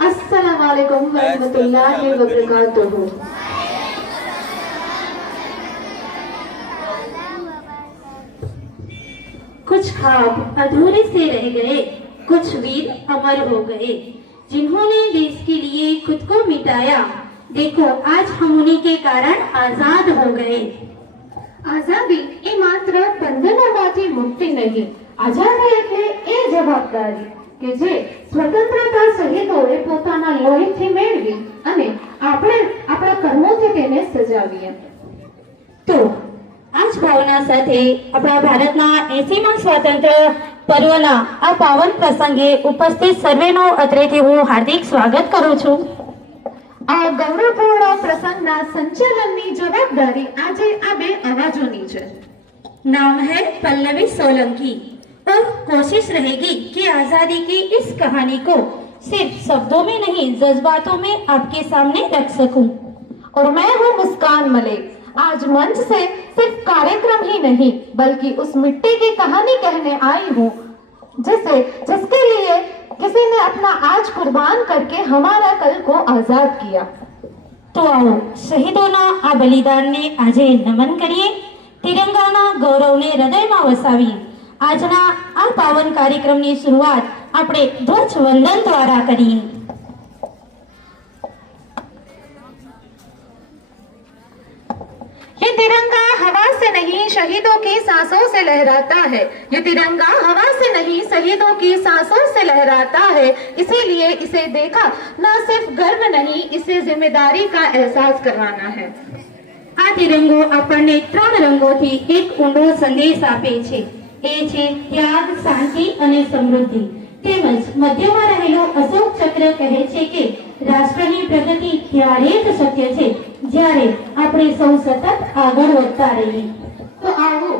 अस्सलाम वालेकुम वरहमतुल्लाहि वबरकातुहू। कुछ ख्वाब अधूरे से रह गए, कुछ वीर अमर हो गए, जिन्होंने देश के लिए खुद को मिटाया। देखो आज हम उन्हीं के कारण आजाद हो गए। आजादी એ માત્ર બંધનોમાંથી મુક્તિ નહીં, આઝાદી એટલે એ જવાબદારી કે જે સ્વતંત્રતા સહિતોએ પોતાના લોહીથી મેળવી અને આપણે આપણા કર્મોથી તેને સજાવીએ। તો આજ ભાવના સાથે આપણા ભારતના 80મા સ્વાતંત્ર્ય પર્વના આ પાવન પ્રસંગે ઉપસ્થિત સર્વેનો અત્રેથી હું હાર્દિક સ્વાગત કરું છું। આ ગૌરવપૂર્ણ પ્રસંગના સંચાલનની જવાબદારી આજે આ બે અવાજોની છે। नाम है पल्लवी सोलंकी और कोशिश रहेगी कि आजादी की इस कहानी को सिर्फ शब्दों में नहीं जज्बातों में आपके सामने रख सकूं। और मैं हूं मुस्कान मलिक, आज मंच से सिर्फ कार्यक्रम ही नहीं बल्कि उस मिट्टी की कहानी कहने आई हूँ जिसके लिए किसी ने अपना आज कुर्बान करके हमारा कल को आजाद किया। तो आओ शहीदोना आ बलिदान ने आजे नमन करिए, तिरंगाना गौरवने हृदयમાં વસાવીએ। આજના આ પાવન કાર્યક્રમની શરૂઆત આપણે ધ્વજ વંદન દ્વારા કરીએ। ये तिरंगा हवा से नहीं शहीदों की सांसों से लहराता है। ये तिरंगा हवा से नहीं शहीदों की सांसों से लहराता है। इसीलिए इसे देखा न सिर्फ गर्व नहीं, इसे जिम्मेदारी का एहसास करवाना है। આ તિરંગો આપણને 3 રંગોથી એક ઊંડો સંદેશ આપે છે। એ છે ત્યાગ, શાંતિ અને સમૃદ્ધિ। તેમજ મધ્યમાં રહેલો અશોક ચક્ર કહે છે કે રાષ્ટ્રની પ્રગતિ ત્યારે જ શક્ય છે જ્યારે આપણે સૌ સતત આગળ વધતા રહીએ। તો આવો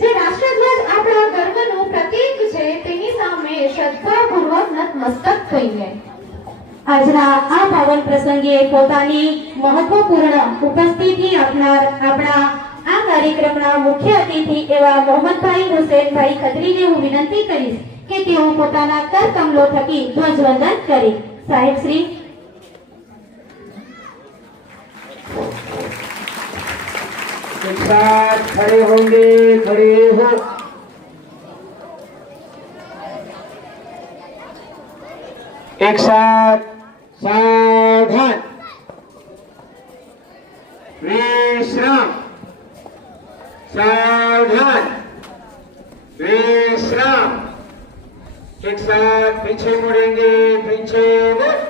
જે રાષ્ટ્રધ્વજ આપણા ગર્વનું પ્રતીક છે તેની સામે શ્રદ્ધાપૂર્વક નતમસ્તક થઈએ। આજના આ પાવન પ્રસંગે પોતાની મહત્વપૂર્ણ ઉપસ્થિતિ આપનાર આપણા આ કાર્યક્રમના મુખ્ય અતિથિ એવા મોહમ્મદભાઈ હુસેનભાઈ ખત્રીને હું વિનંતી કરીશ કે તેઓ પોતાના કર કમલો થકી ધ્વજવંદન કરે। સાહેબ શ્રી। एक साथ खड़े होंगे, खड़े हो। एक साथ सावधान, विश्राम, सावधान, विश्राम। एक साथ पीछे मुड़ेंगे, पीछे मुड़।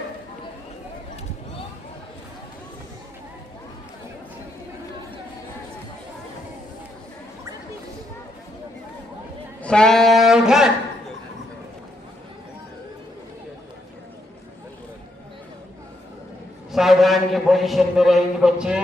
सावधान। सावधान की पोजीशन में रहेंगे बच्चे।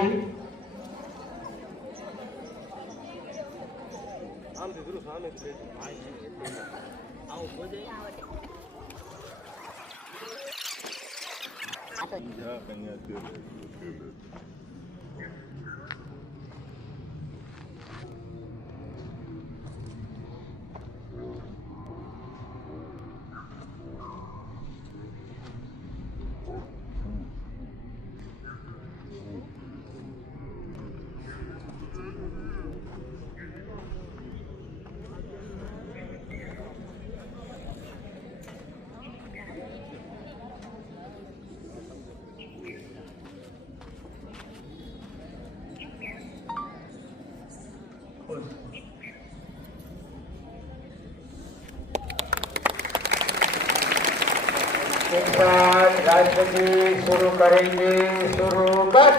एक बार राष्ट्रपति शुरू करेंगे, शुरू कर।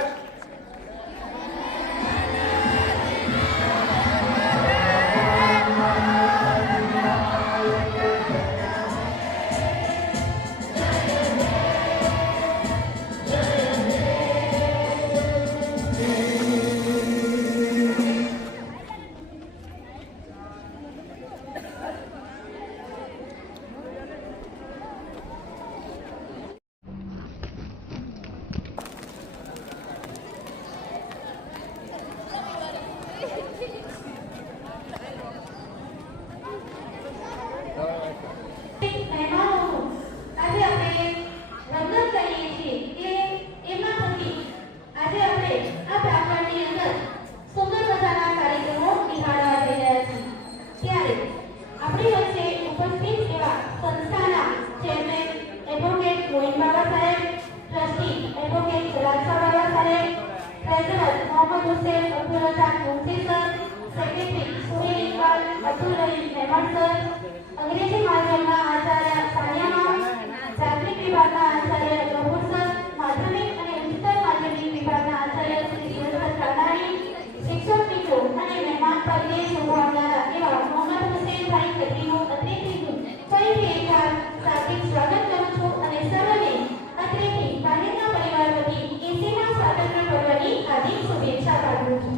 मशहूर रही मेहमान सर, अंग्रेजी माध्यमના આચાર્ય સાનિયા મેમ, જાગૃત વિભાગના આચાર્ય ગફુર સર, માધ્યમિક અને ઉચ્ચતર માધ્યમિક વિભાગના આચાર્ય શ્રી દિવસરાજ કાનાણી, શિક્ષક મિત્રો અને મહેમાન પરિચય શોભાવનારા એવા મોહમ્મદ હુસેનભાઈ ગઢવીનું અત્રેથી ફરીથી એકવાર સાર્થિક સ્વાગત કરું છું અને સર્વને અત્રેથી બાહેરના પરિવાર વતી 80મા સ્વાતંત્ર્ય પર્વની હાર્દિક શુભેચ્છા પાઠવું છું.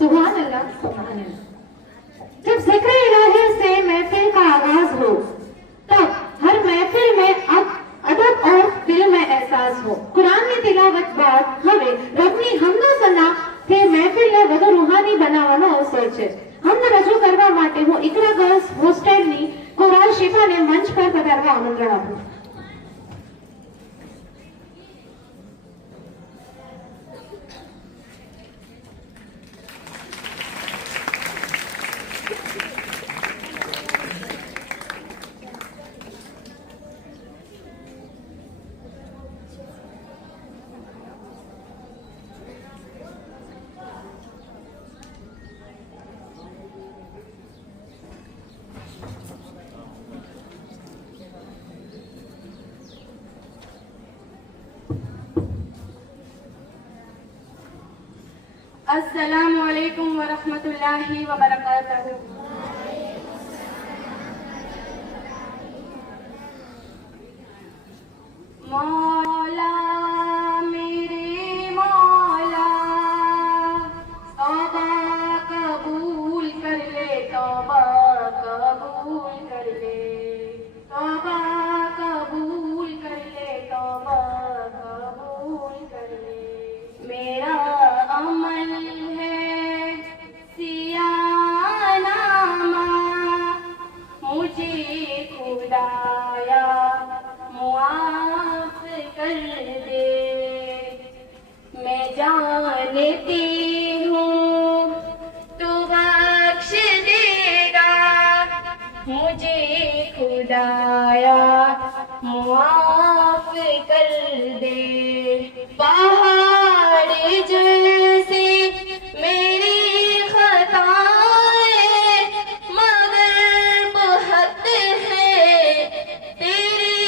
सुभान अल्लाह सुभान अल्लाह। जब जिक्र इलाही से महफिल का आगाज हो तब हर महफिल में अब अदब और दिल में एहसास हो। कुरान ની તિલાવત બાદ હવે રબની હમદો સના તે મહેફિલને વધુ રૂહાની બનાવવાનો અવસર છે. હમદ રજૂ કરવા માટે હું ઇકરા ગર્લ્સ હોસ્ટેલની કોરાલ શિફાને મંચ પર પધારવા આમંત્રણ આપું. अस्सलामु अलैकुम व रहमतुल्लाहि व बरकातहू। मौला मेरे मौला तौबा कबूल कर ले, तौबा कबूल कर ले, तौबा कबूल कर ले, तौबा कबूल कर ले। मेरा अमल है सियानामा, मुझे खुदाया मुआफ कर दे। मैं जानती हूँ तू बख्श देगा, मुझे खुदाया मुआफ कर दे। पहाड़ जैसे मेरी खताएं मगर बहुत है तेरी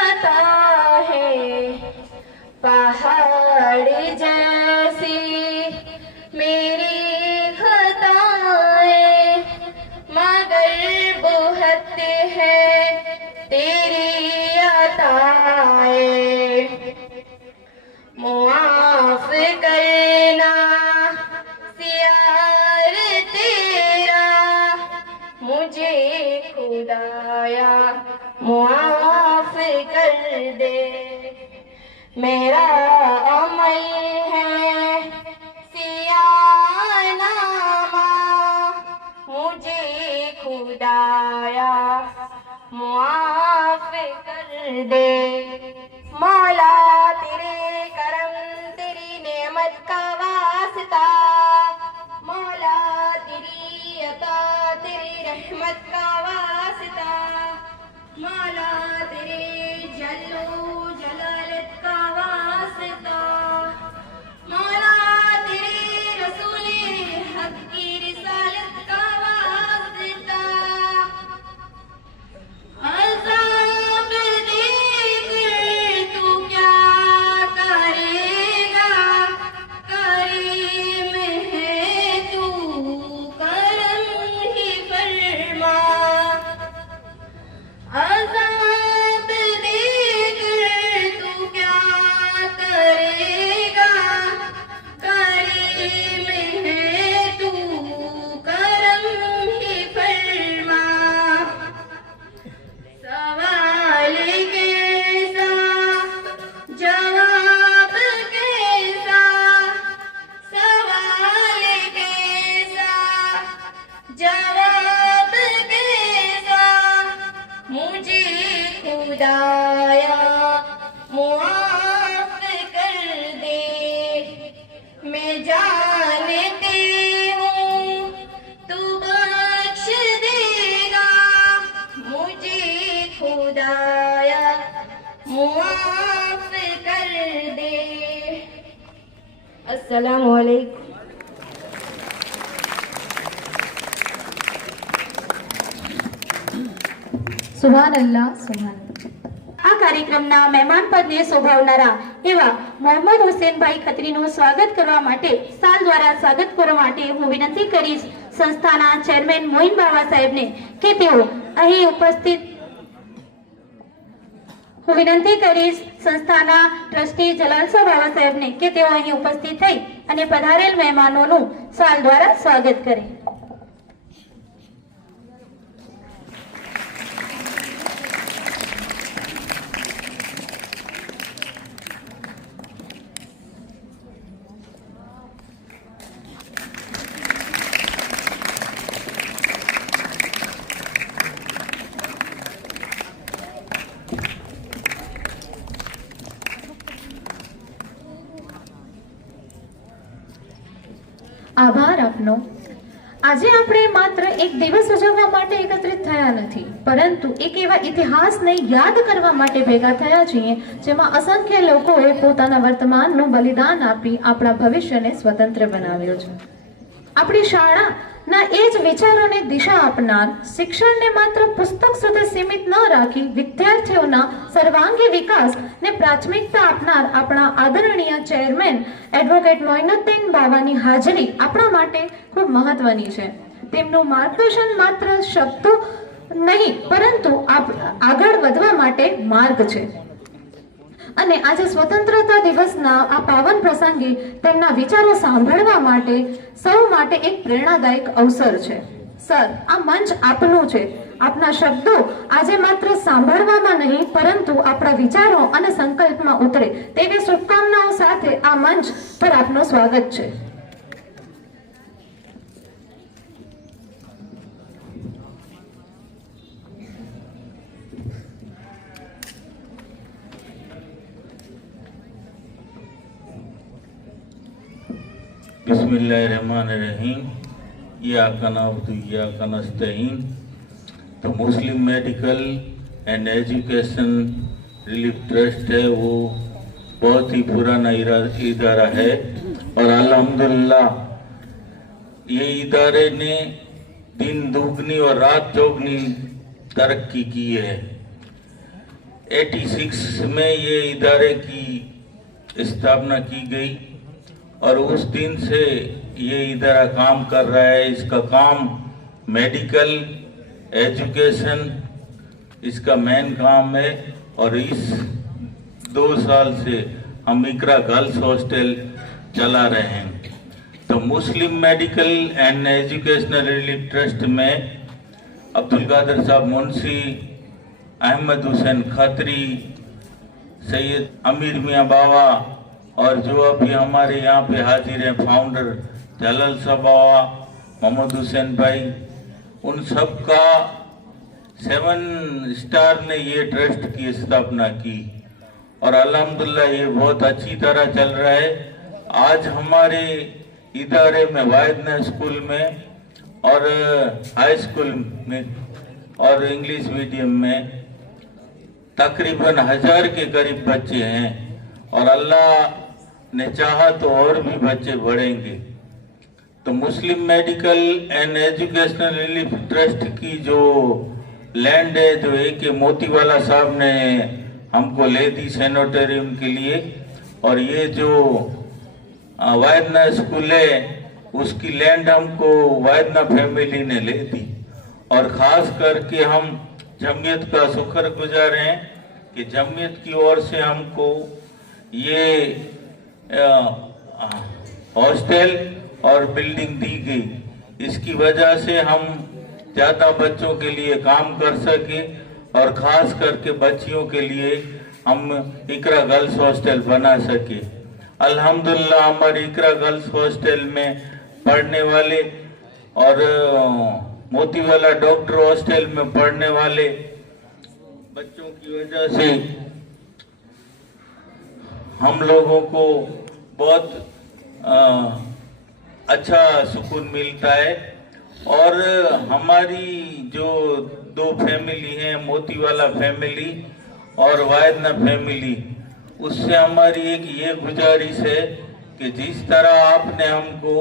अता है। पहाड़ जैसी मेरी खताएं मगर बहुत है तेरी अता खुदाया मुआफ कर दे। मेरा अमल है सियानामा, मुझे खुदाया मुआफ कर दे। मौला तेरे करम तेरी नेमत का वास्ता, मौला तेरी अता तेरी रहमत का वास्ता, मौला तेरे जल्लो जलालत का वास्ता, मौला तेरे रसूले हक की रिसालत का वास्ता। अज़ाब देकर तू क्या करेगा, करीम है तू करम ही फरमा। अज़ाब देकर तू क्या करेगा, करीम है तू करम ही फरमा। सवाल कैसा जवाब कैसा, सवाल कैसा जवाब कैसा, मुझे खुदाया मुआफ कर दे। मैं जानती हूँ तू बख्श देगा, मुझे खुदाया मुआफ कर दे। अस्सलामु अलैकुम। સુભાન અલ્લાહ સુભાન આ કાર્યક્રમના મહેમાન પદને શોભાવનારા એવા મોહમ્મદ હુસેનભાઈ ખત્રીનું સ્વાગત કરવા માટે સાલ દ્વારા સ્વાગત કરવા માટે હું વિનંતી કરીશ સંસ્થાના ચેરમેન મોઈન બાવા સાહેબને કે તેઓ અહીં ઉપસ્થિત હું વિનંતી કરીશ સંસ્થાના ટ્રસ્ટી જલાલશા બાવા સાહેબને કે તેઓ અહીં ઉપસ્થિત થઈ અને પધારેલ મહેમાનોનું સાલ દ્વારા સ્વાગત કરે. આભાર આપનો. આજે આપણે માત્ર એક દિવસ ઉજવવા માટે એકત્રિત થયા નથી, પરંતુ એક એવા ઇતિહાસને યાદ કરવા માટે ભેગા થયા છીએ જેમાં અસંખ્ય લોકોએ પોતાના વર્તમાનનું બલિદાન આપી આપણા ભવિષ્યને સ્વતંત્ર બનાવ્યો છે. આપણી શાળાના એ જ વિચારોને દિશા આપનાર, શિક્ષણને માત્ર પુસ્તક સુધી સીમિત ન રાખી વિદ્યાર્થીઓના સર્વાંગી વિકાસને પ્રાથમિકતા આપનાર આપણા આદરણીય ચેરમેન એડવોકેટ મોઇનુદ્દીન બાવાની હાજરી આપણા માટે ખૂબ મહત્વની છે. તેમનું માર્ગદર્શન માત્ર શબ્દો નહીં પરંતુ આગળ વધવા માટે માર્ગ છે. અને આજે સ્વતંત્રતા દિવસના આ પાવન પ્રસંગે તેમના વિચારો સાંભળવા માટે સૌ માટે એક પ્રેરણાદાયક અવસર છે. સર, આ મંચ આપનું છે. આપના શબ્દો આજે માત્ર સાંભળવામાં નહીં પરંતુ આપણા વિચારો અને સંકલ્પમાં ઉતરે તેવી શુભકામનાઓ સાથે આ મંચ પર આપનું સ્વાગત છે. बिस्मिल्लाहिर्रहमानिर्रहीम। इय्याका नअबुदु व इय्याका नस्तईन। तो Muslim Medical and Education Relief Trust है, वो बहुत ही पुराना इदारा है और अल्हम्दुलिल्लाह ये इदारे ने दिन दुगनी और रात चौगनी तरक्की की है। 86 में ये इदारे की स्थापना की गई और उस दिन से ये इदारा काम कर रहा है। इसका काम मेडिकल एजुकेशन इसका मेन काम है और इस 2 साल से हम इकरा गर्ल्स हॉस्टल चला रहे हैं। तो Muslim Medical and Educational Relief Trust में अब्दुल कादिर साहब मुंशी, अहमद हुसैन खत्री, सैयद अमीर मियाँ बाबा, और जो अभी हमारे यहाँ पे हाजिर हैं फाउंडर जलाल साहब बाबा, मोहम्मद हुसैन भाई, उन सब का 7 स्टार ने ये ट्रस्ट की स्थापना की और अल्हम्दुलिल्लाह ये बहुत अच्छी तरह चल रहा है। आज हमारे इदारे में वायदना स्कूल में और हाई स्कूल में और इंग्लिश मीडियम में तकरीबन 1000 के करीब बच्चे हैं और अल्लाह ने चाहा तो और भी बच्चे बढ़ेंगे। तो Muslim Medical and Educational Relief Trust की जो लैंड है, जो एक मोतीवाला साहब ने हमको ले दी सैनिटोरियम के लिए, और ये जो वायदना स्कूल है उसकी लैंड हमको वायदना फैमिली ने ले दी। और ख़ास करके हम जमीयत का शुक्रगुजार हैं कि जमीयत की ओर से हमको ये हॉस्टल और बिल्डिंग दी गई। इसकी वजह से हम ज़्यादा बच्चों के लिए काम कर सके और ख़ास करके बच्चियों के लिए हम इकरा गर्ल्स हॉस्टल बना सके। अल्हम्दुलिल्लाह हमारे इकरा गर्ल्स हॉस्टल में पढ़ने वाले और मोतीवाला डॉक्टर हॉस्टल में पढ़ने वाले बच्चों की वजह से हम लोगों को बहुत अच्छा सुकून मिलता है। और हमारी जो 2 फैमिली हैं, मोतीवाला फैमिली और वायदना फैमिली, उससे हमारी एक ये गुजारिश है कि जिस तरह आपने हमको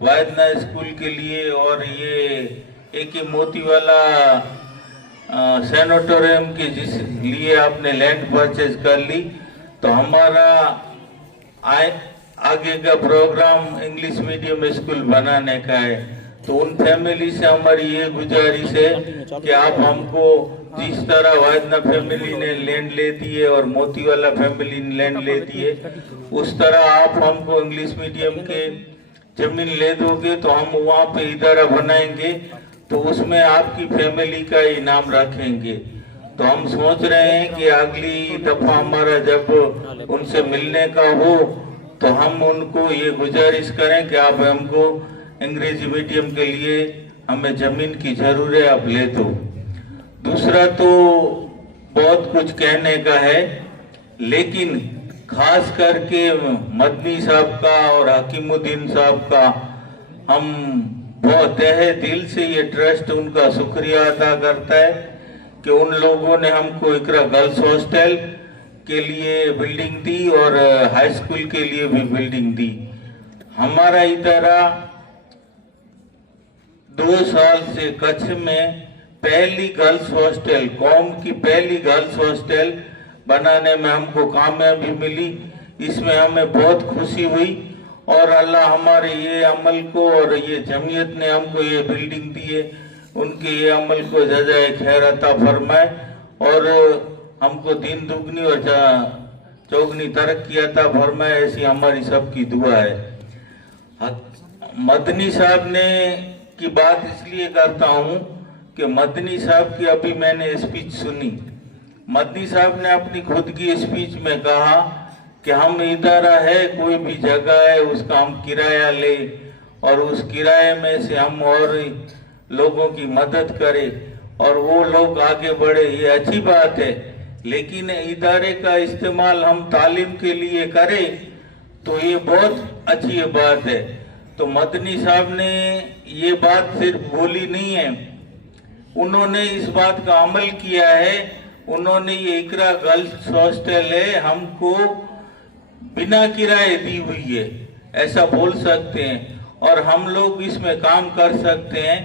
वायदना स्कूल के लिए और ये एक मोतीवाला सैनिटोरियम के जिस लिए आपने लैंड परचेज कर ली, तो हमारा आगे का प्रोग्राम इंग्लिश मीडियम स्कूल बनाने का है। तो उन फैमिली से हमारी ये गुजारिश है कि आप हमको जिस तरह वायदना फैमिली ने लैंड ले दी है और मोतीवाला फैमिली ने लैंड ले दी है, उस तरह आप हमको इंग्लिश मीडियम के जमीन ले दोगे तो हम वहाँ पे इदारा बनाएंगे, तो उसमें आपकी फैमिली का इनाम रखेंगे। तो हम सोच रहे हैं कि अगली दफा हमारा जब उनसे मिलने का हो तो हम उनको ये गुजारिश करें कि आप हमको अंग्रेजी मीडियम के लिए हमें जमीन की जरूरत है, आप ले दो। दूसरा तो बहुत कुछ कहने का है, लेकिन खास करके मदनी साहब का और हकीमुद्दीन साहब का हम बहुत तहे दिल से ये ट्रस्ट उनका शुक्रिया अदा करता है कि उन लोगों ने हमको इकरा गर्ल्स हॉस्टल के लिए बिल्डिंग दी और हाई स्कूल के लिए भी बिल्डिंग दी। हमारा इदारा 2 साल से कच्छ में पहली गर्ल्स हॉस्टल, कौम की पहली गर्ल्स हॉस्टल बनाने में हमको कामयाबी मिली। इसमें हमें बहुत खुशी हुई और अल्लाह हमारे ये अमल को और ये जमीयत ने हमको ये बिल्डिंग दी है, उनके ये अमल को जज़ाए खैर अता फरमाए और हमको दिन दुगनी और चौगनी तरक्की अता फरमाए, ऐसी हमारी सबकी दुआ है। मदनी साहब ने की बात इसलिए करता हूँ कि मदनी साहब की अभी मैंने स्पीच सुनी। मदनी साहब ने अपनी खुद की स्पीच में कहा कि हम इदारा है, कोई भी जगह है उसका हम किराया ले और उस किराए में से हम और लोगों की मदद करें और वो लोग आगे बढ़े, ये अच्छी बात है। लेकिन इदारे का इस्तेमाल हम तालीम के लिए करें तो ये बहुत अच्छी बात है। तो मदनी साहब ने ये बात सिर्फ बोली नहीं है, उन्होंने इस बात का अमल किया है। उन्होंने ये इकरा गर्ल्स हॉस्टल है हमको बिना किराए दी हुई है, ऐसा बोल सकते हैं और हम लोग इसमें काम कर सकते हैं।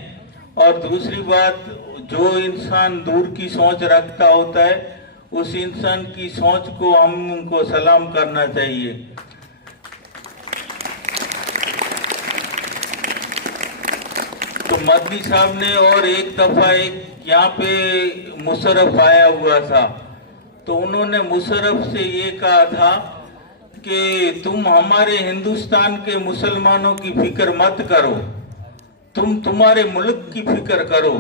और दूसरी बात, जो इंसान दूर की सोच रखता होता है उस इंसान की सोच को हम उनको सलाम करना चाहिए। तो मदनी साहब ने और एक दफा एक यहाँ पे मुशर्रफ आया हुआ था, तो उन्होंने मुशर्रफ से ये कहा था कि तुम हमारे हिंदुस्तान के मुसलमानों की फिक्र मत करो, तुम तुम्हारे मुल्क की फिक्र करो।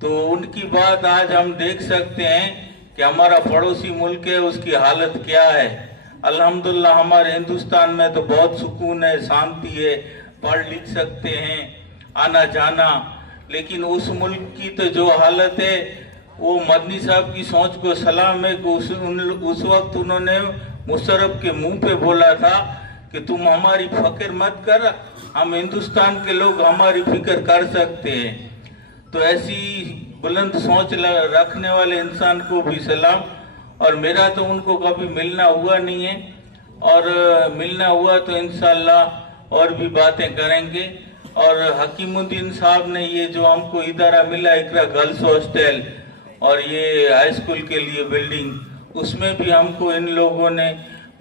तो उनकी बात आज हम देख सकते हैं कि हमारा पड़ोसी मुल्क है, उसकी हालत क्या है। अल्हम्दुलिल्लाह हमारे हिंदुस्तान में तो बहुत सुकून है, शांति है, पढ़ लिख सकते हैं, आना जाना। लेकिन उस मुल्क की तो जो हालत है, वो मदनी साहब की सोच को सलाम है कि उस वक्त उन्होंने मुशर्रफ के मुंह पे बोला था कि तुम हमारी फिक्र मत कर, हम हिंदुस्तान के लोग हमारी फिक्र कर सकते हैं। तो ऐसी बुलंद सोच रखने वाले इंसान को भी सलाम। और मेरा तो उनको कभी मिलना हुआ नहीं है, और मिलना हुआ तो इंशाल्लाह और भी बातें करेंगे। और हकीमुद्दीन साहब ने ये जो हमको इदारा मिला इकरा गर्ल्स हॉस्टल और ये हाई स्कूल के लिए बिल्डिंग, उसमें भी हमको इन लोगों ने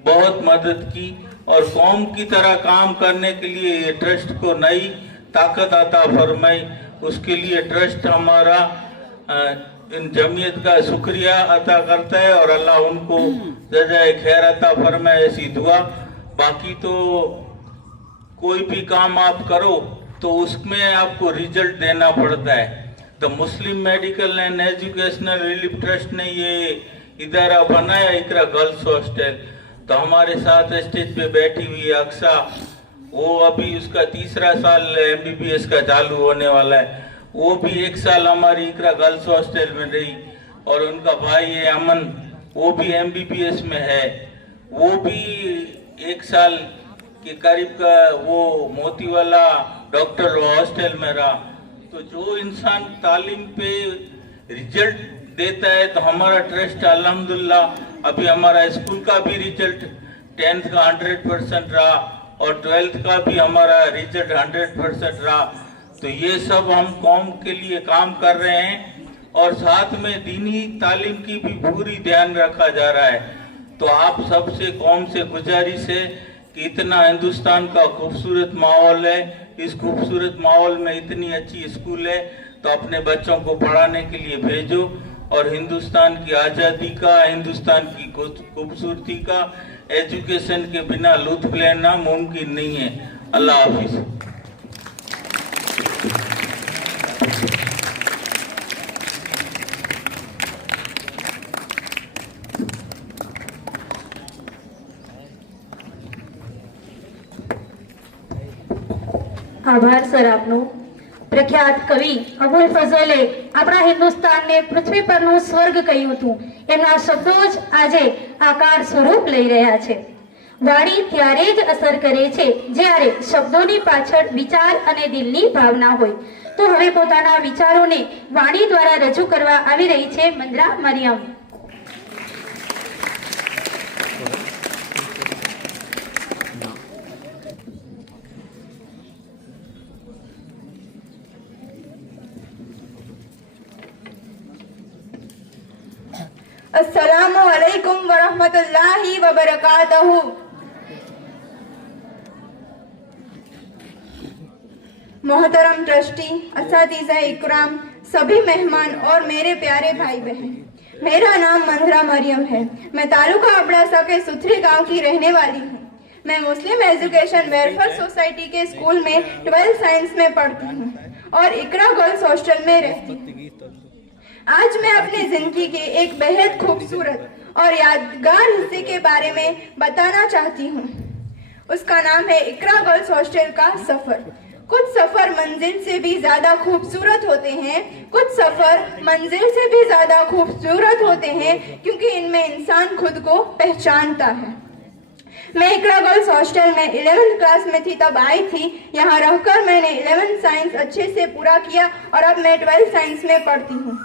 बहुत मदद की और कौम की तरह काम करने के लिए ये ट्रस्ट को नई ताकत अता फरमाई। उसके लिए ट्रस्ट हमारा इन जमीयत का शुक्रिया अता करता है और अल्लाह उनको जज़ाए खैर अता फरमाए, ऐसी दुआ। बाकी तो कोई भी काम आप करो तो उसमें आपको रिजल्ट देना पड़ता है। The Muslim Medical and Educational Relief trust ने ये इदारा बनाया इकरा गर्ल्स हॉस्टल। तो हमारे साथ स्टेज पे बैठी हुई अक्सा, वो अभी उसका 3रा साल MBBS का चालू होने वाला है, वो भी 1 साल हमारी इकरा गर्ल्स हॉस्टल में रही। और उनका भाई है अमन, वो भी MBBS में है, वो भी 1 साल के करीब का वो मोतीवाला डॉक्टर हॉस्टल में रहा। तो जो इंसान तालीम पे रिजल्ट देता है, तो हमारा ट्रस्ट अल्हम्दुलिल्लाह अभी हमारा स्कूल का भी रिजल्ट 10th का 100% रहा और 12th का भी हमारा रिजल्ट 100% रहा। तो ये सब हम कौम के लिए काम कर रहे हैं और साथ में दीनी तालीम की भी पूरी ध्यान रखा जा रहा है। तो आप सबसे कौम से गुजारिश है कि इतना हिंदुस्तान का खूबसूरत माहौल है, इस खूबसूरत माहौल में इतनी अच्छी स्कूल है, तो अपने बच्चों को पढ़ाने के लिए भेजो। और हिंदुस्तान की आज़ादी का, हिंदुस्तान की खूबसूरती का एजुकेशन के बिना लुत्फ लेना मुमकिन नहीं है। अल्लाह हाफिज। આભાર સર આપનો। પ્રખ્યાત કવિ અબુલ ફઝલે આપણા હિન્દુસ્તાનને પૃથ્વી પરનું સ્વર્ગ કહ્યું હતું, એમના શબ્દો જ આજે આકાર સ્વરૂપ લઈ રહ્યા છે। વાણી ત્યારે જ અસર કરે છે જ્યારે શબ્દોની પાછળ વિચાર અને દિલની ભાવના હોય। તો હવે પોતાના વિચારોને વાણી દ્વારા રજૂ કરવા આવી રહી છે મંદ્રા મરિયમ। अस्सलामु अलैकुम वरहमतुल्लाहि वबरकातहू। मोहतरम ट्रस्टी, असातिज़ा इकराम, सभी मेहमान और मेरे प्यारे भाई बहन, मेरा नाम मंद्रा मरियम है। मैं तालुका अबड़ासा के सुथरी गांव की रहने वाली हूँ। मैं मुस्लिम एजुकेशन वेलफेयर सोसाइटी के स्कूल में 12th साइंस में पढ़ती हूँ और इकरा गर्ल्स हॉस्टल में रहती हूँ। आज मैं अपनी जिंदगी के एक बेहद खूबसूरत और यादगार हिस्से के बारे में बताना चाहती हूँ। उसका नाम है इकरा गर्ल्स हॉस्टल का सफर। कुछ सफर मंजिल से भी ज्यादा खूबसूरत होते हैं, कुछ सफर मंजिल से भी ज्यादा खूबसूरत होते हैं क्योंकि इनमें इंसान खुद को पहचानता है। मैं इकरा गर्ल्स हॉस्टल में 11th क्लास में थी तब आई थी। यहाँ रहकर मैंने 11th साइंस अच्छे से पूरा किया और अब मैं 12th साइंस में पढ़ती हूँ।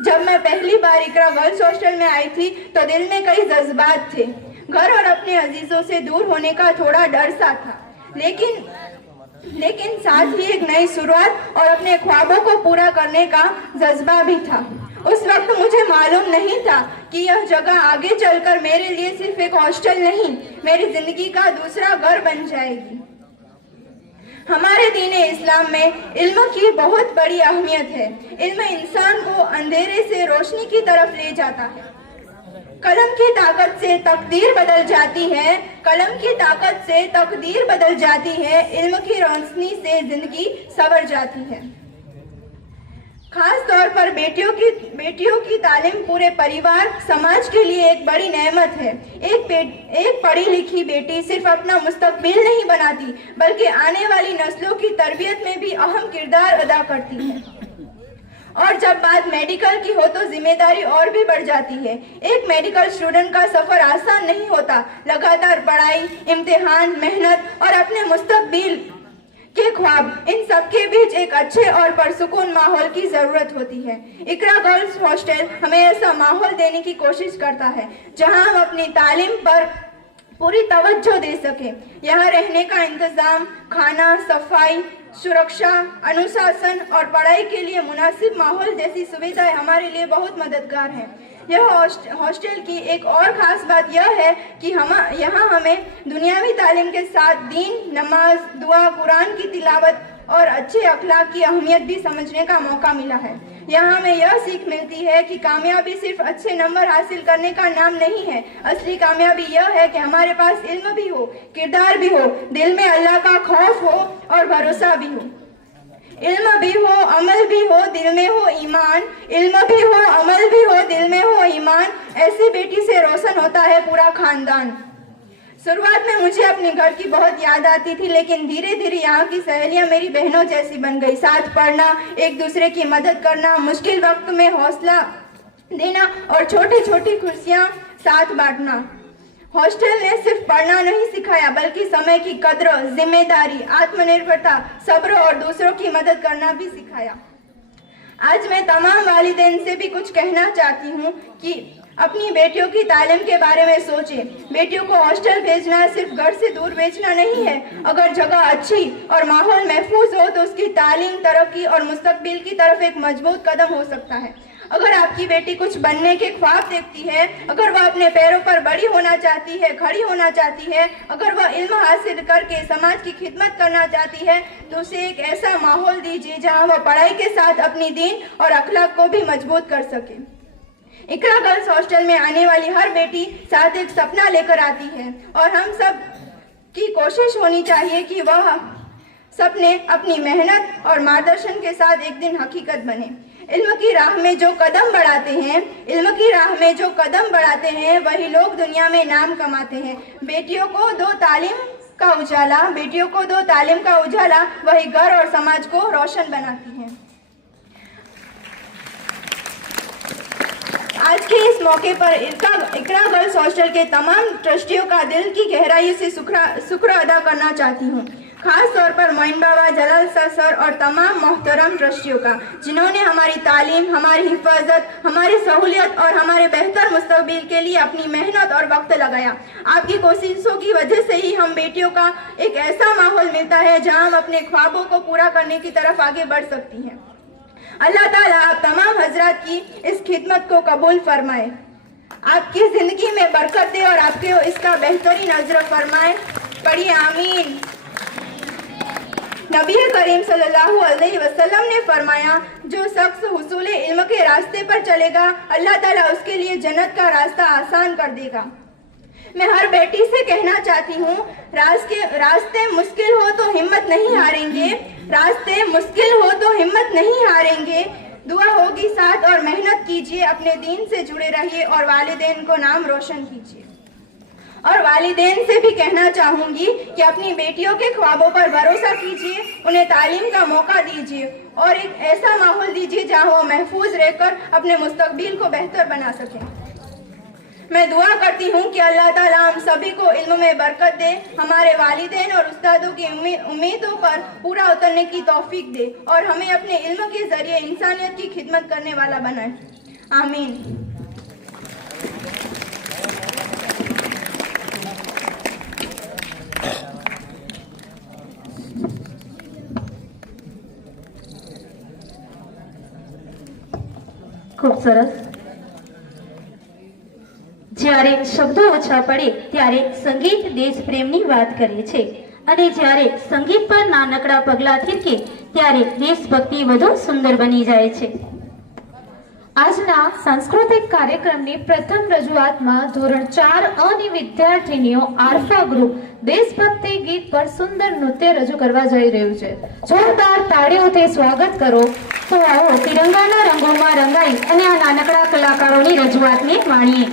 जब मैं पहली बार इकरा गर्ल्स हॉस्टल में आई थी तो दिल में कई जज्बात थे। घर और अपने अजीजों से दूर होने का थोड़ा डर सा था, लेकिन साथ ही एक नई शुरुआत और अपने ख्वाबों को पूरा करने का जज्बा भी था। उस वक्त मुझे मालूम नहीं था कि यह जगह आगे चलकर मेरे लिए सिर्फ एक हॉस्टल नहीं, मेरी जिंदगी का दूसरा घर बन जाएगी। हमारे दीन इस्लाम में इल्म की बहुत बड़ी अहमियत है। इल्म इंसान को अंधेरे से रोशनी की तरफ ले जाता है। कलम की ताकत से तकदीर बदल जाती है, कलम की ताकत से तकदीर बदल जाती है, इल्म की रोशनी से जिंदगी संवर जाती है। खास तौर पर पर बेटियों की तालीम पूरे परिवार समाज के लिए एक बड़ी नेमत है। एक पढ़ी लिखी बेटी सिर्फ अपना मुस्तकबिल नहीं बनाती बल्कि आने वाली नस्लों की तरबियत में भी अहम किरदार अदा करती है। और जब बात मेडिकल की हो तो जिम्मेदारी और भी बढ़ जाती है। एक मेडिकल स्टूडेंट का सफर आसान नहीं होता। लगातार पढ़ाई, इम्तिहान, मेहनत और अपने मुस्तकबिल के ख्वाब, इन सब के बीच एक अच्छे और पुरसुकून माहौल की जरूरत होती है। इकरा गर्ल्स हॉस्टल हमें ऐसा माहौल देने की कोशिश करता है जहां हम अपनी तालीम पर पूरी तवज्जो दे सके। यहाँ रहने का इंतजाम, खाना, सफाई, सुरक्षा, अनुशासन और पढ़ाई के लिए मुनासिब माहौल जैसी सुविधाएं हमारे लिए बहुत मददगार हैं। यह हॉस्टल की एक और खास बात यह है कि यहाँ हमें दुनियावी तालीम के साथ दीन, नमाज, दुआ, कुरान की तिलावत और अच्छे अखलाक की अहमियत भी समझने का मौका मिला है। यहाँ हमें यह सीख मिलती है कि कामयाबी सिर्फ अच्छे नंबर हासिल करने का नाम नहीं है। असली कामयाबी यह है कि हमारे पास इल्म भी हो, किरदार भी हो, दिल में अल्लाह का खौफ हो और भरोसा भी हो। इल्म भी हो, अमल भी हो, दिल में हो ईमान। इल्म भी हो, अमल भी हो, दिल में हो ईमान। ऐसी बेटी से रोशन होता है पूरा खानदान। शुरुआत में मुझे अपने घर की बहुत याद आती थी, लेकिन धीरे धीरे यहाँ की सहेलियाँ मेरी बहनों जैसी बन गई। साथ पढ़ना, एक दूसरे की मदद करना, मुश्किल वक्त में हौसला देना और छोटी छोटी खुशियाँ साथ बांटना। हॉस्टल ने सिर्फ पढ़ना नहीं सिखाया बल्कि समय की कद्र, जिम्मेदारी, आत्मनिर्भरता, सब्र और दूसरों की मदद करना भी सिखाया। आज मैं तमाम वालिदैन से भी कुछ कहना चाहती हूँ कि अपनी बेटियों की तालीम के बारे में सोचें। बेटियों को हॉस्टल भेजना सिर्फ घर से दूर भेजना नहीं है। अगर जगह अच्छी और माहौल महफूज हो तो उसकी तालीम, तरक्की और मुस्तकबिल की तरफ एक मजबूत कदम हो सकता है। अगर आपकी बेटी कुछ बनने के ख्वाब देखती है, अगर वह अपने पैरों पर बड़ी होना चाहती है, खड़ी होना चाहती है, अगर वह इल्म हासिल करके समाज की खिदमत करना चाहती है, तो उसे एक ऐसा माहौल दीजिए जहां वह पढ़ाई के साथ अपनी दीन और अखलाक को भी मजबूत कर सके। इकरा गर्ल्स हॉस्टल में आने वाली हर बेटी साथ एक सपना लेकर आती है और हम सब की कोशिश होनी चाहिए कि वह सपने अपनी मेहनत और मार्गदर्शन के साथ एक दिन हकीकत बने। इल्म की राह में जो कदम बढ़ाते हैं वही लोग दुनिया में नाम कमाते हैं। बेटियों को दो तालीम का उजाला वही घर और समाज को रोशन बनाती है। आज के इस मौके पर इकरा गर्ल्स हॉस्टल के तमाम ट्रस्टियों का दिल की गहराई से शुक्र अदा करना चाहती हूँ। खास तौर पर मोइन बाबा, जलाल सर और तमाम मोहतरम ट्रस्टियों का, जिन्होंने हमारी तालीम, हमारी हिफाजत, हमारी सहूलियत और हमारे बेहतर मुस्तकबिल के लिए अपनी मेहनत और वक्त लगाया। आपकी कोशिशों की वजह से ही हम बेटियों का एक ऐसा माहौल मिलता है जहां हम अपने ख्वाबों को पूरा करने की तरफ आगे बढ़ सकती हैं। अल्लाह ताला आप तमाम हजरात की इस खिदमत को कबूल फरमाए, आपकी जिंदगी में बरकत दे और आपके इसका बेहतरीन अजर फरमाए। पढ़िए आमीन। नबी करीम सल्लल्लाहु अलैहि वसल्लम ने फरमाया, जो शख्स हुसूल इल्म के रास्ते पर चलेगा, अल्लाह ताला उसके लिए जन्नत का रास्ता आसान कर देगा। मैं हर बेटी से कहना चाहती हूँ, रास्ते मुश्किल हो तो हिम्मत नहीं हारेंगे। दुआ होगी साथ और मेहनत कीजिए, अपने दीन से जुड़े रहिए और वालिदैन को नाम रोशन कीजिए। और वालिदैन से भी कहना चाहूंगी कि अपनी बेटियों के ख्वाबों पर भरोसा कीजिए, उन्हें तालीम का मौका दीजिए और एक ऐसा माहौल दीजिए जहां वो महफूज रहकर अपने मुस्तकबिल को बेहतर बना सकें। मैं दुआ करती हूँ कि अल्लाह ताला हम सभी को इल्म में बरकत दे, हमारे वालिदैन और उस्तादों की उम्मीदों पर पूरा उतरने की तौफीक दे और हमें अपने इल्म के जरिए इंसानियत की खिदमत करने वाला बनाए। आमीन। ખૂબ સરસ। જ્યારે શબ્દો ઓછા પડે ત્યારે સંગીત દેશ પ્રેમની વાત કરે છે અને જ્યારે સંગીત પર નાનકડા પગલા થીરકે ત્યારે દેશભક્તિ વધુ સુંદર બની જાય છે। આજના સાંસ્કૃતિક કાર્યક્રમની પ્રથમ રજૂઆતમાં ધોરણ 4 અની વિદ્યાર્થીનીઓ આરફા ગ્રુપ દેશભક્તિ ગીત પર સુંદર નૃત્ય રજૂ કરવા જઈ રહ્યું છે। જોરદાર તાળીઓથી સ્વાગત કરો। તો આવો તિરંગાના રંગોમાં રંગાઈ અને આ નાનકડા કલાકારોની રજૂઆતને માણીએ.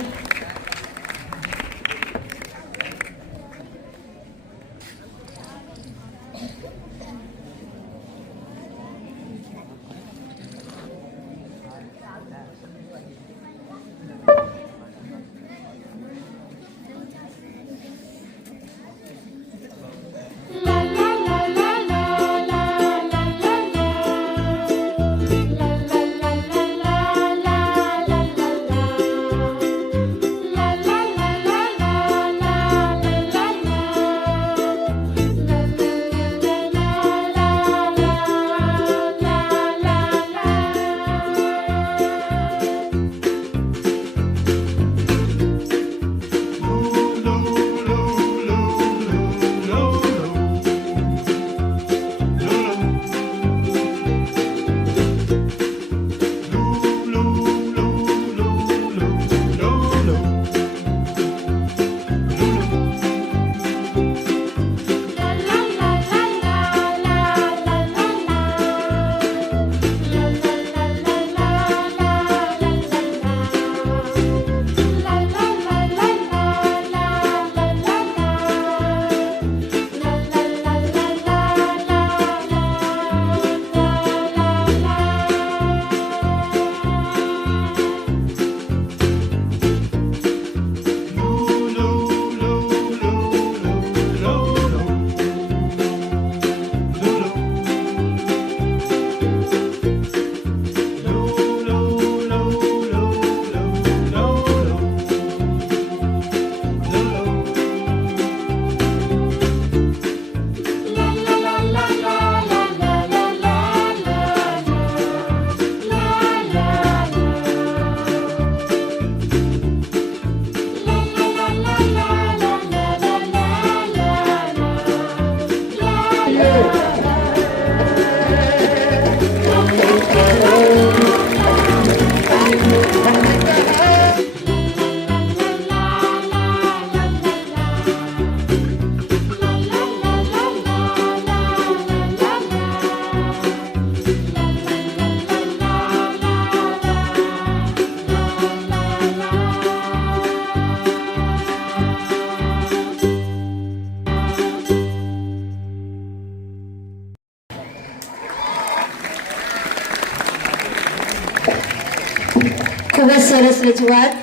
खूब सरस रजूआत.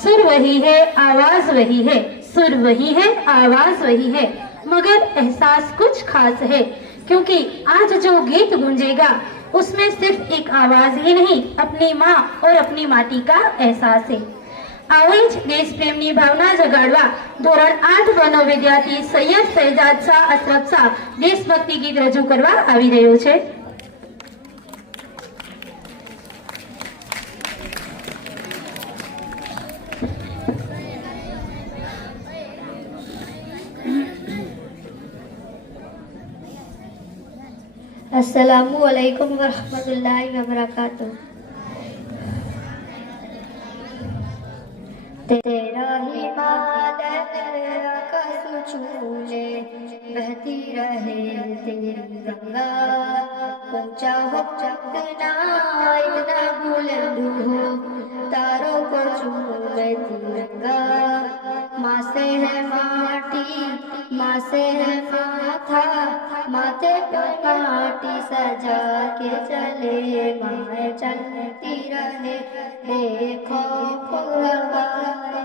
सुर वही है, आवाज वही है, सुर वही है, आवाज वही है, मगर एहसास कुछ खास है, क्योंकि आज जो गीत गूंजेगा उसमें सिर्फ एक आवाज ही नहीं, अपनी माँ और अपनी माटी का एहसास है. આવી જ દેશ પ્રેમની ભાવના જગાડવા ધોરણ 8 નો વિદ્યાર્થી સૈયદ શહેજાદ શાહ અશરફ શાહ દેશભક્તિ ગીત રજૂ કરવા આવી રહ્યો છે. अस्सलामु अलैकुम वरहमतुल्लाहि वबरकातुह. तेरा हिमालय आकाश छूले, बहती रहे तेरी गंगा, ऊंचा हो इतना इतना बुलंद हो, तारों को छूले तिरंगा. माँ से है माटी, माँ से है माथा, माथे पर माटी सजा के चले, माँ चलती रहे देखो फुलवारी,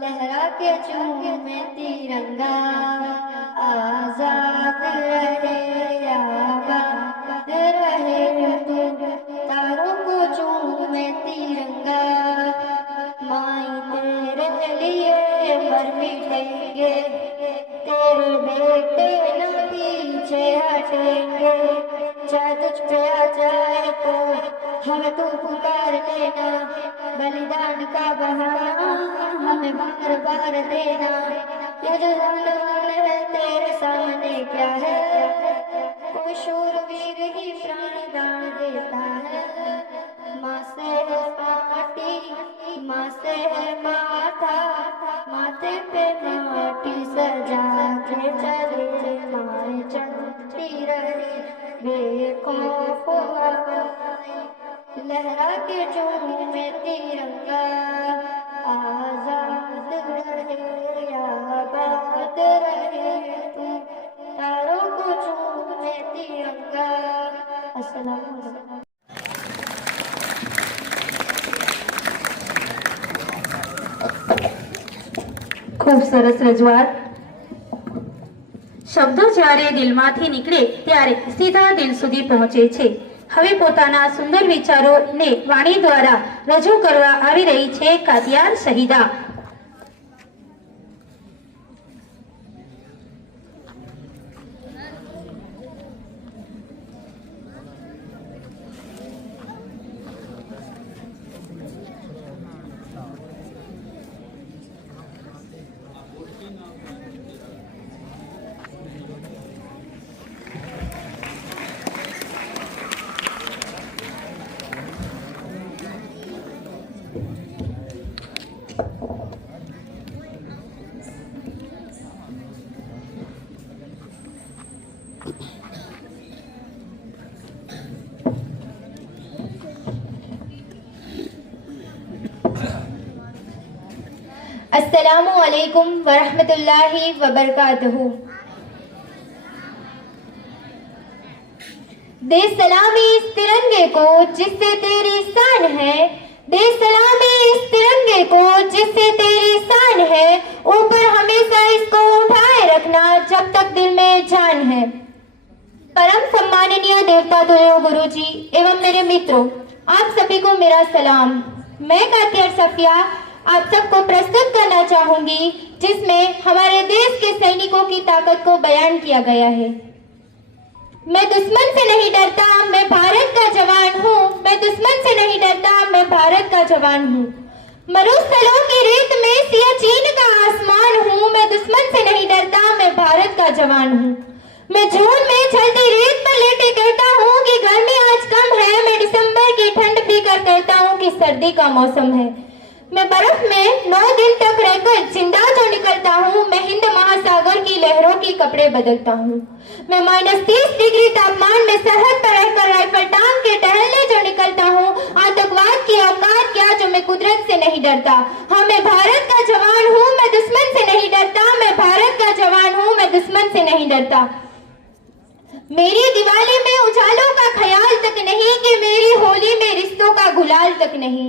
लहरा के झूमे तिरंगा, आजाद रहे आबाद रहे तू, तारों को झूमे तिरंगा. माई तेरे लिए मर मिटेंगे, तेरे बेटे न पीछे हटेंगे, चाहे तुझ पे आ जाए तो हमें तू पुकार लेना, बलिदान का बहाना हमें बार बार देना. ये जो ज़ालिम है तेरे सामने क्या है, कोई शूरवीर ही प्राण दान देता है. माँ से है माटी, माँ से है माथा, माथे पे माटी सजा के माए चले माए चलती रहे बेखौफ हवाएं, लहरा के झूमे तिरंगा आजाद रहे आबाद रहे तू, तारों को झूमे तिरंगा। अस्सलाम वालेकुम। ખૂબ સરસ રજૂઆત. શબ્દો જ્યારે દિલમાંથી નીકળે ત્યારે સીધા દિલ સુધી પહોંચે છે. હવે પોતાના સુંદર વિચારોને વાણી દ્વારા રજૂ કરવા આવી રહી છે કાતિયાર શહીદા. अस्सलामु अलैकुम वरहमतुल्लाहि वबरकातुहू। दे सलामी इस तिरंगे को जिससे तेरी शान है, दे सलामी इस तिरंगे को जिससे तेरी शान है, ऊपर हमेशा इसको उठाए रखना जब तक दिल में जान है। परम सम्माननीय देवता तुल्य गुरुजी एवं मेरे मित्रों, आप सभी को मेरा सलाम। मैं कातियार सफिया आप सबको प्रस्तुत करना चाहूंगी, जिसमें हमारे देश के सैनिकों की ताकत को बयान किया गया है। मैं दुश्मन से नहीं डरता, मैं भारत का जवान हूँ। मैं दुश्मन से नहीं डरता, मैं भारत का जवान हूँ। मरुस्थलों की रेत में सियाचिन का आसमान हूँ। मैं दुश्मन से नहीं डरता, मैं भारत का जवान हूँ। मैं जून में जलती रेत पर लेटे कहता हूँ कि गर्मी आज कम है। मैं दिसंबर की ठंड पीकर कहता हूँ कि सर्दी का मौसम है। मैं बर्फ में 9 दिन तक रहकर जिंदा जो निकलता हूँ। मैं हिंद महासागर की लहरों की कपड़े बदलता हूँ। मैं -30 डिग्री तापमान में सरहद पर रहकर राइफल टांग के टहलने जो निकलता हूँ। आतंकवाद की औकात क्या जो मैं कुदरत से नहीं डरता। हाँ, मैं भारत का जवान हूँ, मैं दुश्मन से नहीं डरता। मैं भारत का जवान हूँ, मैं दुश्मन से नहीं डरता। मेरी दिवाली में उजालों का ख्याल तक नहीं कि मेरी होली में रिश्तों का गुलाल तक नहीं।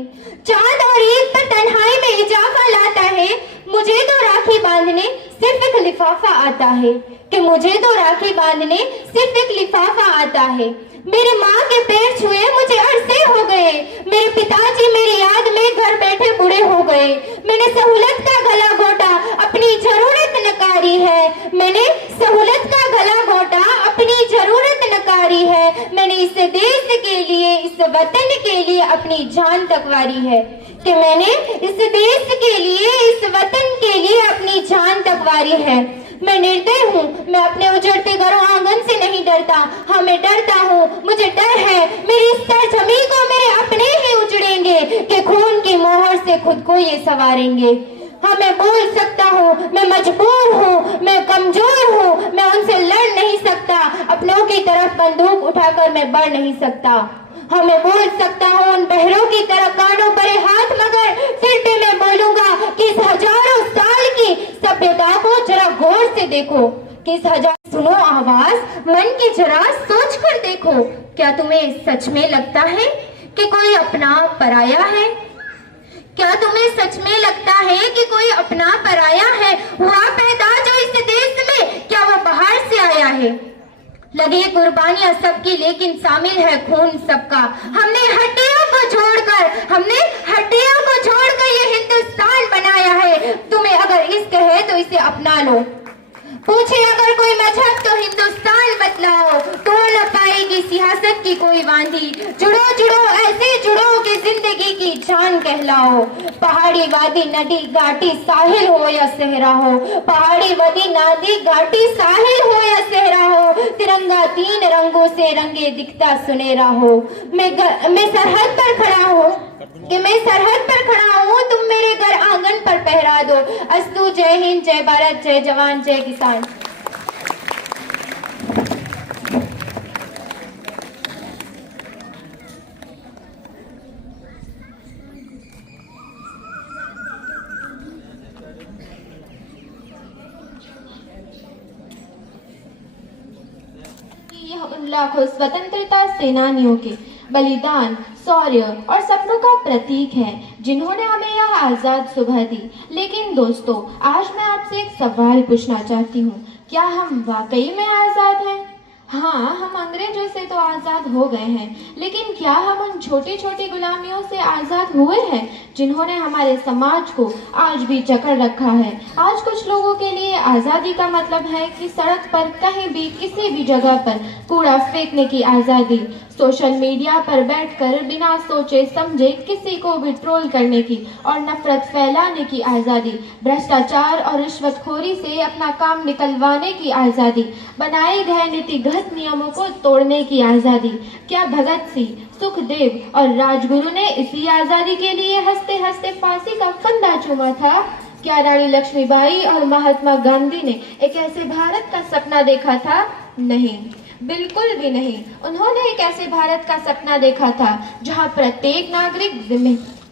चांद और ईद पर तन्हाई में इजाफा लाता है। मुझे तो राखी बांधने सिर्फ एक लिफाफा आता है, कि मुझे तो राखी बांधने सिर्फ एक लिफाफा आता है। मेरी माँ के पैर छुए मुझे अरसे हो गए। मेरे पिताजी मेरी याद में घर बैठे बूढ़े हो गए। मैंने सहूलत का गला घोटा, अपनी जरूरत नकारी है। मैंने सहूलत का गला घोटा, अपनी जरूरत नकारी है। मैंने इस देश के लिए, इस वतन के लिए अपनी जान तकवारी है, कि मैंने इस देश के लिए, इस वतन के लिए अपनी जान तकवारी है। मैं निर्दय हूँ, मैं अपने उजड़ते घरों आंगन से नहीं डरता। हाँ, मैं डरता हूँ, मुझे डर है मेरी इस सरजमी को मेरे अपने ही उजड़ेंगे, कि खून की मोहर से खुद को ये संवारेंगे। हाँ, मैं बोल सकता हूँ, मैं मजबूर हूँ, मैं कमजोर हूँ, मैं उनसे लड़ नहीं सकता। अपनों की तरफ बंदूक उठाकर मैं बढ़ नहीं सकता। हाँ, मैं बोल सकता हूँ उन बहरों की तरह कानों भरे हाथ, मगर फिर भी मैं बोलूंगा कि इस हजारों साल की सभ्यता को जरा गौर से देखो, कि इस हजार सुनो आवाज, मन की जरा सोच कर देखो। क्या तुम्हें सच में लगता है कि कोई अपना पराया है? क्या तुम्हें सच में लगता है कि कोई अपना पराया है? हुआ पैदा जो इस देश में, क्या वो बाहर से आया है? लगे कुर्बानियां सबकी, लेकिन शामिल है खून सबका। हमने हड्डियों को छोड़कर ये हिंदुस्तान बनाया है। तुम्हें अगर इश्क है तो इसे अपना लो। पूछे अगर कोई मजहब तो हिंदुस्तान बतलाओ, तो न पाएगी सियासत की कोई वांधी। जुड़ो जुड़ो ऐसे जुड़ो कि जिंदगी की जान कहलाओ। पहाड़ी वादी नदी घाटी साहिल हो या सहरा हो, पहाड़ी वादी नदी घाटी साहिल हो या सहरा हो, तिरंगा 3 रंगों से रंगे दिखता सुनहरा हो। मैं सरहद पर खड़ा हूँ, कि मैं सरहद पर खड़ा हूँ, तुम मेरे घर आंगन पर पहरा दो। अस्तु, जय हिंद, जय भारत, जय जवान, जय किसान। लाखों स्वतंत्रता सेनानियों के बलिदान, शौर्य और सपनों का प्रतीक है, जिन्होंने हमें यह आजाद सुबह दी। लेकिन दोस्तों, आज मैं आपसे एक सवाल पूछना चाहती हूँ, क्या हम वाकई में आजाद हैं? हाँ, हम अंग्रेजों से तो आजाद हो गए हैं, लेकिन क्या हम उन छोटी छोटी गुलामियों से आजाद हुए हैं जिन्होंने हमारे समाज को आज भी जकड़ रखा है? आज कुछ लोगों के लिए आजादी का मतलब है कि सड़क पर कहीं भी किसी भी जगह पर कूड़ा फेंकने की आजादी, सोशल मीडिया पर बैठकर बिना सोचे समझे किसी को भी ट्रोल करने की और नफरत फैलाने की आजादी, भ्रष्टाचार और रिश्वतखोरी से अपना काम निकलवाने की आजादी, बनाए गए नीतिगत नियमों को तोड़ने की आजादी। क्या भगत सिंह, सुखदेव और राजगुरु ने इसी आजादी के लिए हंसते हंसते फांसी का फंदा चूमा था? क्या रानी लक्ष्मीबाई और महात्मा गांधी ने एक ऐसे भारत का सपना देखा था? नहीं, बिल्कुल भी नहीं। उन्होंने एक ऐसे भारत का सपना देखा था जहां प्रत्येक नागरिक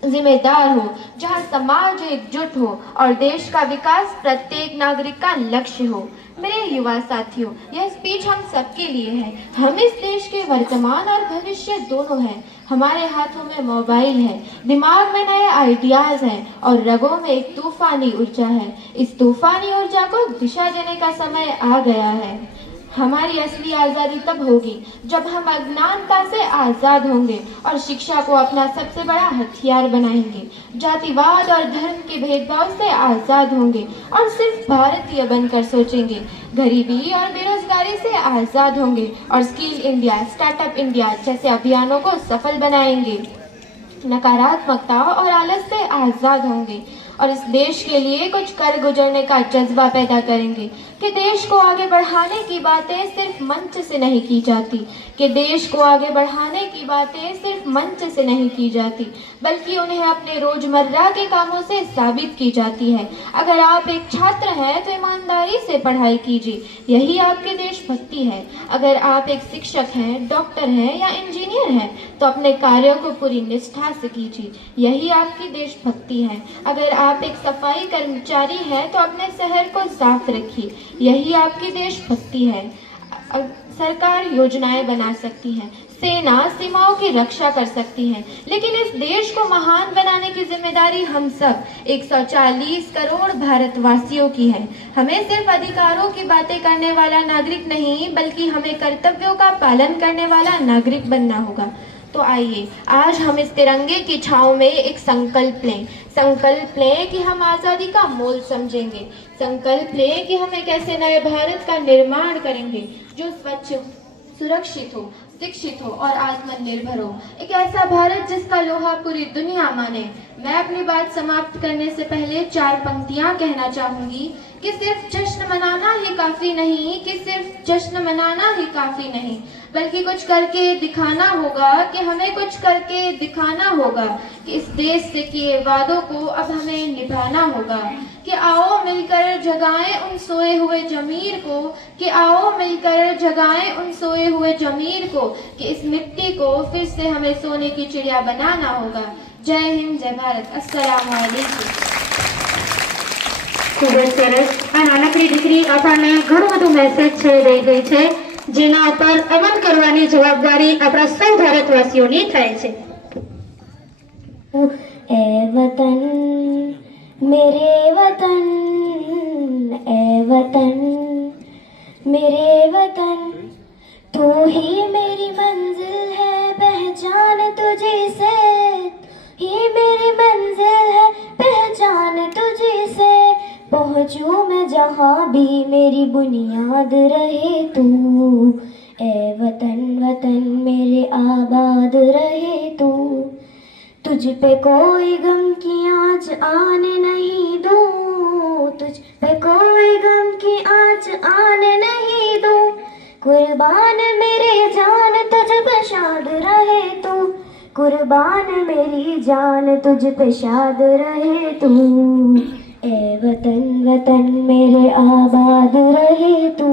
जिम्मेदार हो, जहां समाज एकजुट हो और देश का विकास प्रत्येक नागरिक का लक्ष्य हो। मेरे युवा साथियों, यह स्पीच हम सबके लिए है। हम इस देश के वर्तमान और भविष्य दोनों हैं। हमारे हाथों में मोबाइल है, दिमाग में नए आइडियाज हैं और रगों में एक तूफानी ऊर्जा है। इस तूफानी ऊर्जा को दिशा देने का समय आ गया है। हमारी असली आज़ादी तब होगी जब हम अज्ञानता से आज़ाद होंगे और शिक्षा को अपना सबसे बड़ा हथियार बनाएंगे, जातिवाद और धर्म के भेदभाव से आज़ाद होंगे और सिर्फ भारतीय बनकर सोचेंगे, गरीबी और बेरोजगारी से आज़ाद होंगे और स्किल इंडिया, स्टार्टअप इंडिया जैसे अभियानों को सफल बनाएंगे, नकारात्मकता और आलस से आज़ाद होंगे और इस देश के लिए कुछ कर गुजरने का जज्बा पैदा करेंगे कि देश को आगे बढ़ाने की बातें सिर्फ मंच से नहीं की जाती, कि देश को आगे बढ़ाने की बातें सिर्फ मंच से नहीं की जाती, बल्कि उन्हें अपने रोजमर्रा के कामों से साबित की जाती है। अगर आप एक छात्र हैं तो ईमानदारी से पढ़ाई कीजिए, यही आपकी देशभक्ति है। अगर आप एक शिक्षक हैं, डॉक्टर हैं या इंजीनियर हैं तो अपने कार्यों को पूरी निष्ठा से कीजिए, यही आपकी देशभक्ति है। अगर आप एक सफाई कर्मचारी हैं तो अपने शहर को साफ रखिए, यही आपकी देशभक्ति है। सरकार योजनाएं बना सकती है, सेना सीमाओं की रक्षा कर सकती है, लेकिन इस देश को महान बनाने की जिम्मेदारी हम सब 140 करोड़ भारतवासियों की है। हमें सिर्फ अधिकारों की बातें करने वाला नागरिक नहीं, बल्कि हमें कर्तव्यों का पालन करने वाला नागरिक बनना होगा। तो आइए आज हम इस तिरंगे की छाँव में एक संकल्प लें कि हम आज़ादी का मोल समझेंगे, संकल्प लें कि हम एक ऐसे नए भारत का निर्माण करेंगे जो स्वच्छ, सुरक्षित हो, शिक्षित हो और आत्मनिर्भर हो, एक ऐसा भारत जिसका लोहा पूरी दुनिया माने। मैं अपनी बात समाप्त करने से पहले 4 पंक्तियां कहना चाहूंगी कि सिर्फ जश्न मनाना ही काफी नहीं, बल्कि कुछ करके दिखाना होगा, कि हमें कुछ करके दिखाना होगा कि इस देश से किए वादों को अब हमें निभाना होगा। कि आओ मिलकर जगाएं उन सोए हुए जमीर को, कि आओ मिलकर जगाएं उन सोए हुए जमीर को, कि इस मिट्टी को फिर से हमें सोने की चिड़िया बनाना होगा। जय हिंद, जय भारत, अस्सलाम वालेकुम। ખૂબ જ સરસ. આ નાનકડી દીકરી આપણને ઘણું બધું મેસેજ છે દઈ ગઈ છે, જેના ઉપર અમલ કરવાની જવાબદારી આપણા સૌ ભારતવાસીઓની થાય છે. ए वतन मेरे वतन, ए वतन मेरे वतन, तू ही मेरी मंजिल है, पहचान तुझे से ही मेरी मंजिल है, पहचान तुझे से पहुँचूं मैं जहाँ भी मेरी बुनियाद रहे तू। ए वतन वतन मेरे आबाद रहे तू, तुझ पे कोई गम की आँच आने नहीं दूँ, तुझ पे कोई गम की आँच आने नहीं दूँ। कुर्बान मेरे जान तुझ पे शाद रहे तू, कुर्बान मेरी जान तुझ पे शाद रहे तू। ए वतन वतन मेरे आबाद रहे तू,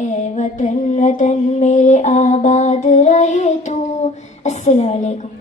ए वतन वतन मेरे आबाद रहे तू। अस्सलाम वालेकुम।